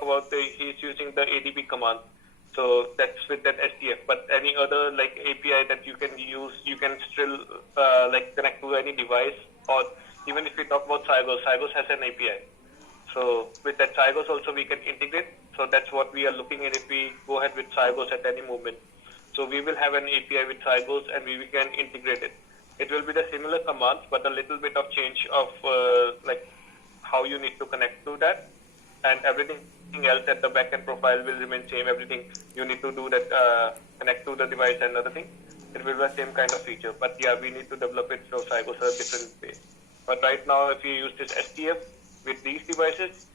talk about he's using the ADB command. So that's with that SDF. But any other like API that you can use, you can still like connect to any device. Or even if we talk about Cygos has an API. So with that Cygos also we can integrate. So that's what we are looking at if we go ahead with Cygos at any moment. So we will have an API with Cygos and we can integrate it. It will be the similar commands, but a little bit of change of like how you need to connect to that, and everything else at the backend profile will remain same. Everything you need to do that connect to the device and other thing, it will be the same kind of feature. But yeah, we need to develop it so Cygos a different way. But right now, if you use this STF with these devices,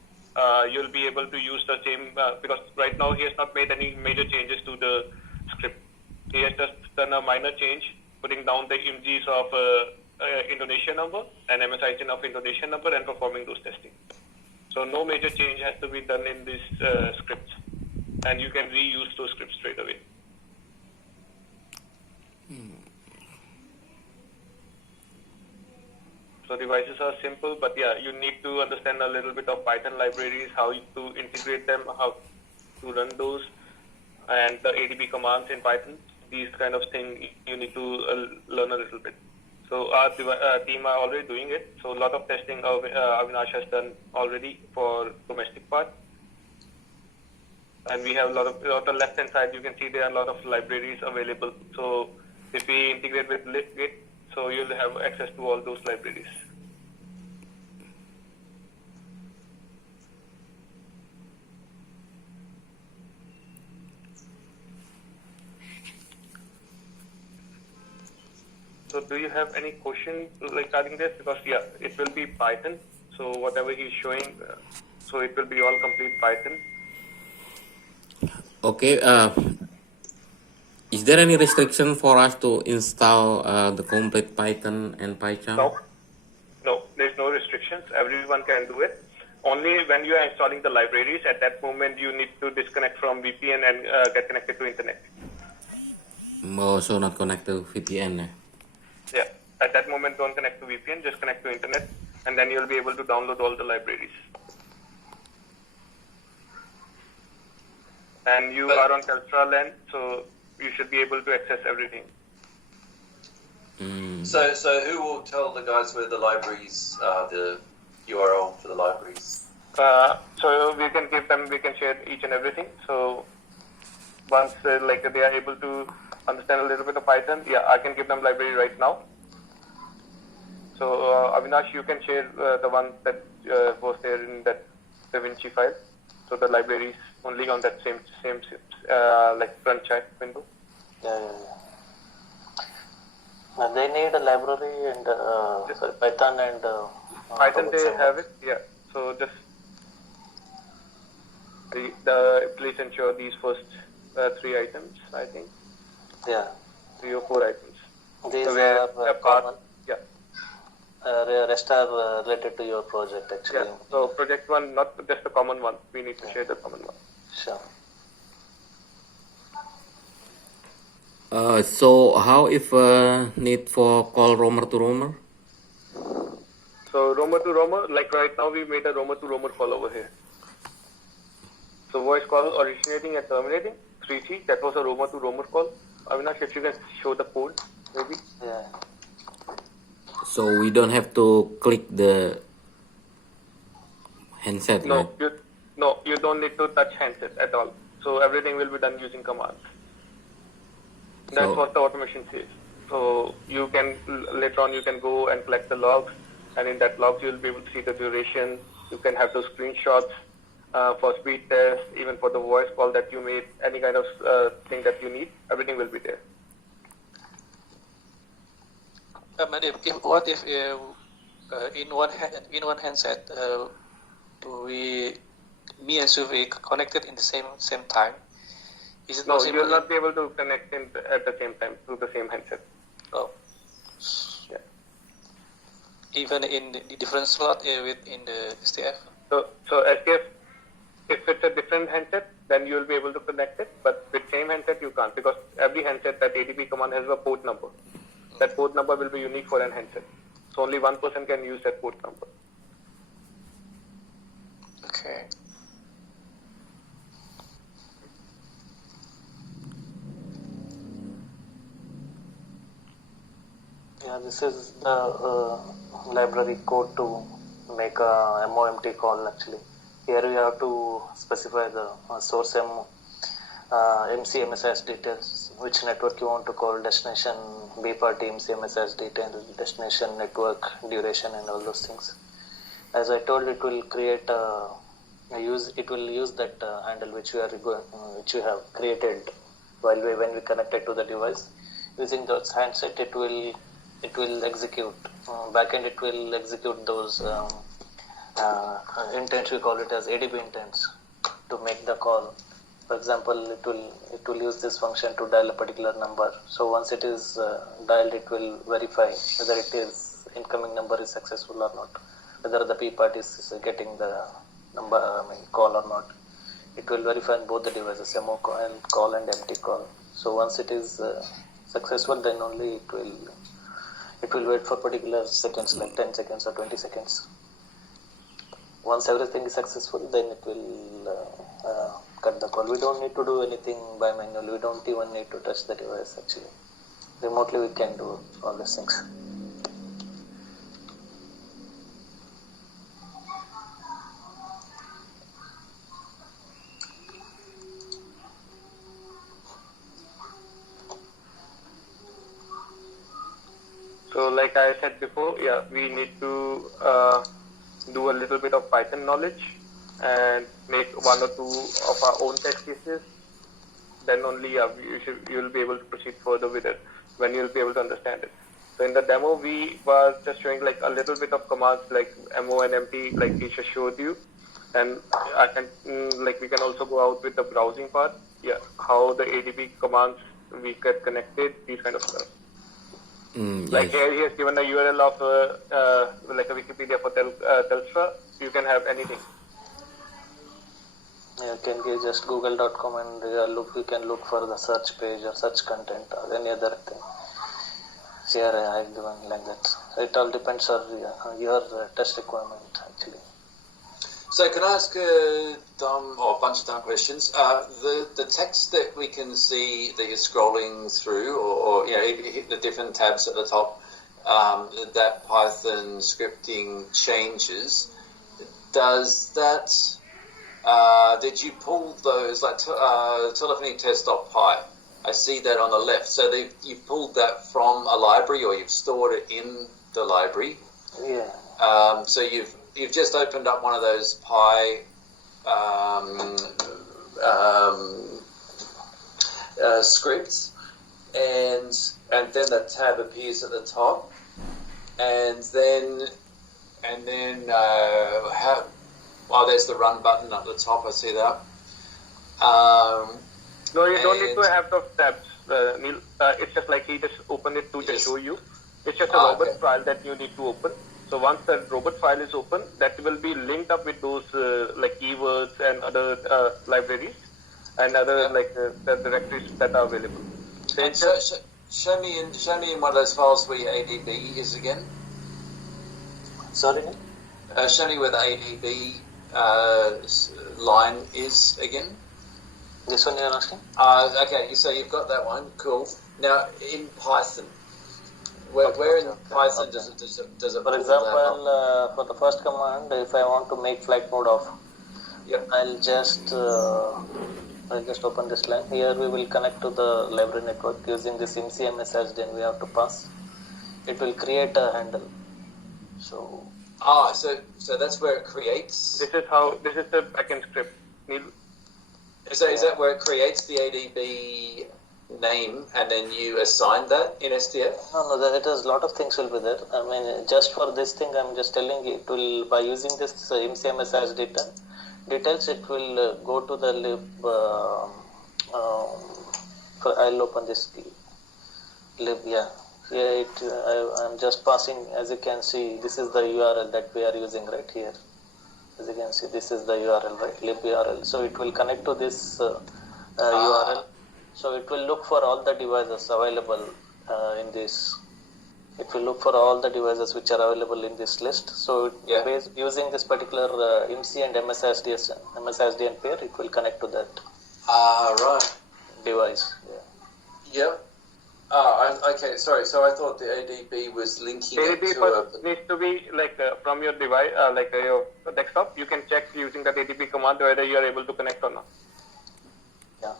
you'll be able to use the same because right now he has not made any major changes to the script. He has just done a minor change, putting down the images of Indonesia number and MSIN of Indonesia number and performing those testing. So no major change has to be done in these scripts, and you can reuse those scripts straight away. So devices are simple, but yeah, you need to understand a little bit of Python libraries, how to integrate them, how to run those, and the ADB commands in Python. These kind of things you need to learn a little bit. So our team are already doing it. So a lot of testing Avinash has done already for domestic part. And we have a lot of, on the left hand side, you can see there are a lot of libraries available. So if we integrate with Git, so you'll have access to all those libraries. So do you have any question regarding this? Because yeah, it will be Python. So whatever he's showing, so it will be all complete Python. Okay. Is there any restriction for us to install the complete Python and PyCharm? No, there's no restrictions. Everyone can do it. Only when you are installing the libraries, at that moment you need to disconnect from VPN and get connected to internet. Oh, so not connect to VPN. Yeah, at that moment don't connect to VPN, just connect to internet, and then you'll be able to download all the libraries. And you are on Telstra land, so you should be able to access everything. So who will tell the guys where the libraries are, the URL for the libraries? So we can give them, we can share each and everything. So once like they are able to understand a little bit of Python, yeah, I can give them library right now. So Avinash, you can share the one that was there in that DaVinci file. So the library is only on that same like front chat window. Yeah. They need a library and Python and Python they have it. Yeah. So just please ensure these first 3 items. I think. Yeah. 3 or 4 items. These so are common. Yeah. Rest are related to your project actually. Yeah. So project 1, not just the common one. We need to share the common one. Sure. So how if need for call roamer to roamer? So roamer to roamer, like right now we made a roamer to roamer call over here. So voice call originating and terminating, 3G, that was a roamer to roamer call. Avinash, if you can show the code, maybe. Yeah. So we don't have to click the handset, No, right? you don't need to touch handset at all. So everything will be done using commands. That's what the automation says. So you can, later on you can go and collect the logs, and in that logs you'll be able to see the duration. You can have those screenshots for speed test, even for the voice call that you made, any kind of thing that you need, everything will be there. What if in one handset me and Suvi connected in the same time? Is it No, possible? you will not be able to connect at the same time to the same handset. Oh. Yeah. Even in the different slot in the STF? So STF, if it's a different handset, then you will be able to connect it, but with same handset you can't, because every handset, that ADB command has a port number. That port number will be unique for an handset. So only one person can use that port number. Okay. Yeah, this is the library code to make a MOMT call actually. Here we have to specify the source MCMSS details, which network you want to call, destination, B party MCMSS details, destination, network, duration, and all those things. As I told, it will create it will use that handle which we have created when we connect it to the device. Using those handset, it will execute backend. It will execute those intents. We call it as ADB intents to make the call. For example, it will use this function to dial a particular number. So once it is dialed, it will verify whether incoming number is successful or not, whether the P part is getting the number call or not. It will verify on both the devices, MO call and MT call. So once it is successful, then only it will wait for particular seconds, like 10 seconds or 20 seconds. Once everything is successful, then it will cut the call. We don't need to do anything by manual. We don't even need to touch the device actually. Remotely we can do all these things. So like I said before, yeah, we need to do a little bit of Python knowledge and make one or two of our own test cases. Then only you'll be able to proceed further with it when you'll be able to understand it. So in the demo, we were just showing like a little bit of commands like MO and MT, like we just showed you. And I can we can also go out with the browsing part. Yeah, how the ADB commands we get connected, these kind of stuff. Like here he has given a URL of like a Wikipedia for Telstra. You can have anything. You can just google.com and you can look for the search page or search content or any other thing. Here I have given like that. So it all depends on your test requirement actually. So can I ask a bunch of dumb questions? The text that we can see that you're scrolling through, or you hit the different tabs at the top, that Python scripting changes. Does that? Did you pull those like telephony test.py? I see that on the left. So you pulled that from a library, or you've stored it in the library. Yeah. So you've just opened up one of those Pi scripts, and then the tab appears at the top, and then there's the run button at the top. I see that. No, you don't need to have those tabs, Neil. It's just like he just opened it to just show you. It's just a robot file that you need to open. So once the robot file is open, that will be linked up with those like keywords and other libraries and other the directories that are available. And show me in one of those files where your ADB is again. Sorry? Show me where the ADB line is again. This one you're asking? Okay, so you've got that one. Cool. Now in Python. Where in Python does it For example, for the first command, if I want to make flight mode off, I'll just open this line. Here we will connect to the library network using this MCMSS, then we have to pass. It will create a handle. So that's where it creates. This is the backend script, Neil. Is that where it creates the ADB name and then you assign that in SDF? No, it has a lot of things will be there. I mean, just for this thing, I'm just telling you, it will, by using this MCMSS details, it will go to the lib. I'll open this lib. Yeah, here I'm just passing. As you can see, this is the URL that we are using right here. As you can see, this is the URL, right? Lib URL. So it will connect to this URL. So it will look for all the devices available in this. It will look for all the devices which are available in this list. So using this particular MC and MSSDN pair, it will connect to that right. device. Yeah. I okay, sorry. So I thought the ADB was linking it ADB to first needs to be like from your device, your desktop. You can check using that ADB command whether you are able to connect or not. Yeah.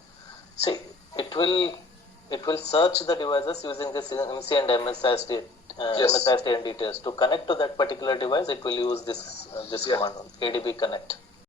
See, it will search the devices using this MC and MSISD, Yes. MSISD and details. To connect to that particular device, it will use this Yeah. command, ADB connect.